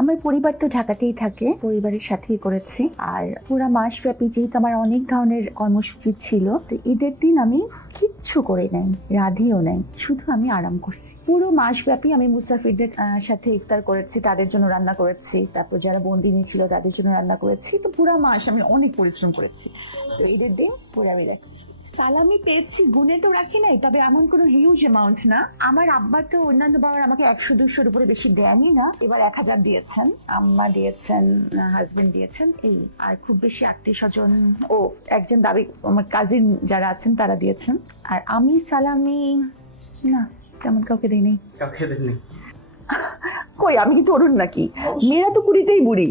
আমার পরিবার তো ঢাকাতেই থাকে, পরিবারের সাথেই করেছি। আর পুরো মাস ব্যাপী যেহেতু আমার অনেক ধরনের কর্মসূচি ছিল, তো ঈদের দিন আমি কিচ্ছু করে নাই, রাধিও নাই। শুধু আমি আরাম করছি। পুরো মাস ব্যাপী আমি মুসাফিরদের সাথে ইফতার করেছি, তাদের জন্য রান্না করেছি। তারপর যারা বন্দিনী ছিল, তাদের জন্য রান্না করেছি। তো পুরো মাস আমি অনেক পরিশ্রম করেছি। তো ঈদের দিন পুরো রিল্যাক্স সালামি পেয়েছি গুনে তো রাখি নাই তবে এমন কোনো হিউজ অ্যামাউন্ট না। আমার আব্বা তো অন্যান্য বাবার আমাকে একশো দুশোর উপরে বেশি দেনই না। এবার এক হাজার দিয়েছেন আম্মা দিয়েছেন হাজবেন্ড দিয়েছেন এই আর খুব বেশি আত্মীয় স্বজন ও একজন দাবি আমার কাজিন যারা আছেন তারা দিয়েছেন। আর আমি সালামি না তেমন কাউকে দিইনি কাউকে কই আমি কি তরুণ নাকি? মেয়েরা তো কুড়িতেই বুড়ি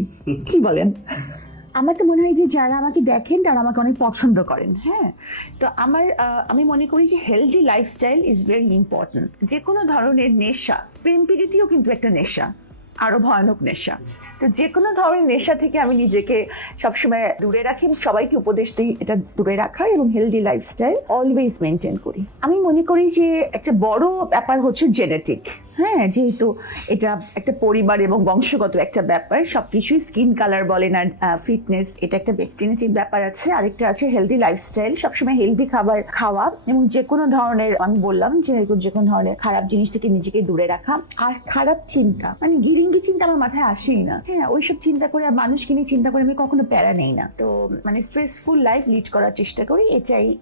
কি বলেন? আমার তো মনে হয় যে যারা আমাকে দেখেন, তারা আমাকে অনেক পছন্দ করেন হ্যাঁ? তো আমার আমি মনে করি যে healthy lifestyle is very important যে কোনো ধরনের নেশা, প্রেম প্রীতিও কিন্তু একটা নেশা, আরও ভয়ানক নেশা। তো যে কোনো ধরনের নেশা থেকে আমি নিজেকে সবসময় দূরে রাখি সবাইকে উপদেশ দিই এটা দূরে রাখার এবং হেলদি লাইফস্টাইল অলওয়েজ মেনটেন করি। আমি মনে করি যে একটা বড় ব্যাপার হচ্ছে জেনেটিক হ্যাঁ যেহেতু এটা একটা পরিবার এবং বংশগত একটা ব্যাপার সব কিছুই স্কিন কালার বলেন আর ফিটনেস এটা একটা ব্যক্তিনেটিক ব্যাপার আছে। আরেকটা আছে হেলদি লাইফস্টাইল সবসময় হেলদি খাবার খাওয়া এবং যে কোনো ধরনের, আমি বললাম যে যে কোনো ধরনের খারাপ জিনিস থেকে নিজেকে দূরে রাখা আর খারাপ চিন্তা মানে গিরিঙ্গি চিন্তা আমার মাথায় আসেই না। হ্যাঁ ওইসব চিন্তা করে আর মানুষকে নিয়ে চিন্তা করে আমি কখনো প্যারা নেই না। তো মানে স্ট্রেসফুল লাইফ লিড করার চেষ্টা করি, এটাই